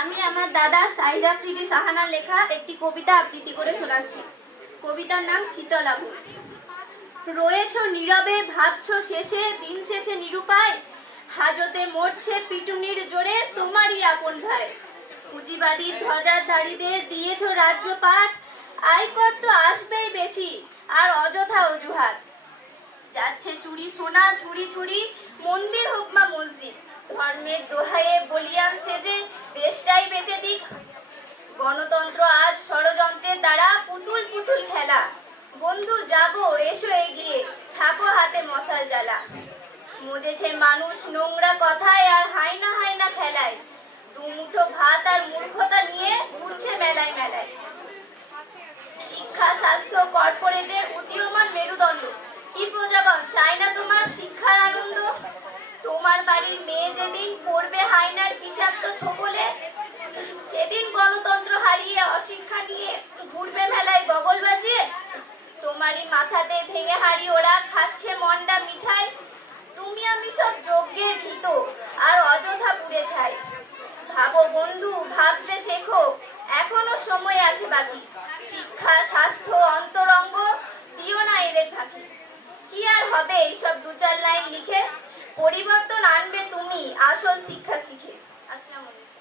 আমি আমার দাদা সাহিদ আফ্রিদি সাহানার লেখা একটি কবিতা আবৃত্তি করে শোনাচ্ছি। কবিতার নাম শীতলাভ রয়েছ নীরবে, ভাবছ শেষে, দিন শেষে নিরুপায়। হাজতে মরছে পিটুনির জোরে, তোমারই আপন ভাই। পুঁজিবাদী ধ্বজাধারীদের দিয়েছ রাজ্যপাট আয়কর তো আসবেই বেশি, আর অযথা অজুহাত। যাচ্ছে চুরি সোনা, ছুরি ছুরি, মন্দির হোক মা মসজিদ। ধর্মের দোহায়ে বলিয়ান সেজে দেশটাই বেঁচে দিক। গণতন্ত্র আজ ষড়যন্ত্রের দ্বারা পুতুল পুতুল খেলা। বন্ধু, যাব, এসো এগিয়ে। থাকো হাতে মশাল জ্বালা। মজেছে মানুষ নোংরা কথায় আর হাইনা হাইনা খেলায়। দুমুঠো ভাত আর মূর্খতা নিয়ে ঘুরছে মেলায় মেলায় শিক্ষা স্বাস্থ্য কর্পোরেটের উদীয়মান মেরুদণ্ড কি প্রজাগণ চাই না তোমার শিক্ষার আনন্দ তোমার বাড়ির মেয়ে যেদিন পড়বে হাইনার বিষাক্ত ছোবলে সেদিন গণতন্ত্র হারিয়ে অশিক্ষা নিয়ে ঘুরবে মেলায় বগল বাজিয়ে, তোমারই মাথাতে ভেঙে হাড়ি ওরা খাচ্ছে মন্ডা মিঠাই। তুমি আমি সব যজ্ঞের ভীত আর অযথা পুড়ে ছাই। ভাবো বন্ধু ভাবতে শেখো, এখনও সময় আছে বাকি। শিক্ষা, স্বাস্থ্য, অন্তরঙ্গ, দিও না এদের ফাঁকি। কি আর হবে এইসব দু চার লাইন লিখে আসল শিক্ষা শিখে আসসালামু আলাইকুম